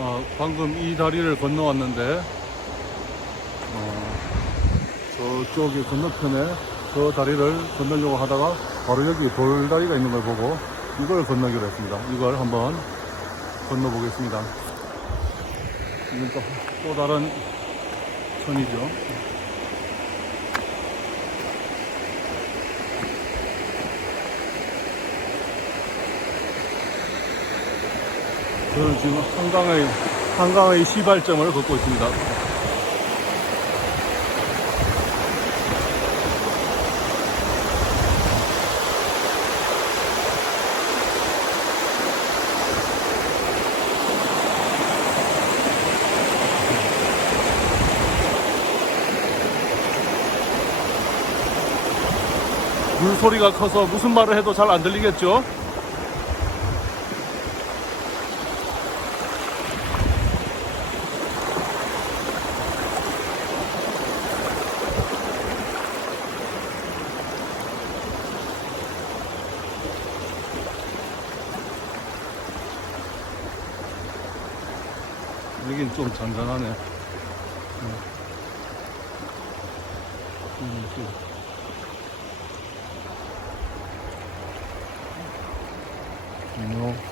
어, 방금 이 다리를 건너왔는데 어, 저쪽에 건너편에 저 다리를 건너려고 하다가 바로 여기 돌다리가 있는 걸 보고 이걸 건너기로 했습니다. 이걸 한번 건너 보겠습니다. 이건 또, 또 다른 천이죠. 저는 지금 한강의, 한강의 시발점을 걷고 있습니다. 물 소리가 커서 무슨 말을 해도 잘 안 들리겠죠? 여긴 좀 잔잔하네. 음. 음, 좀. 안녕.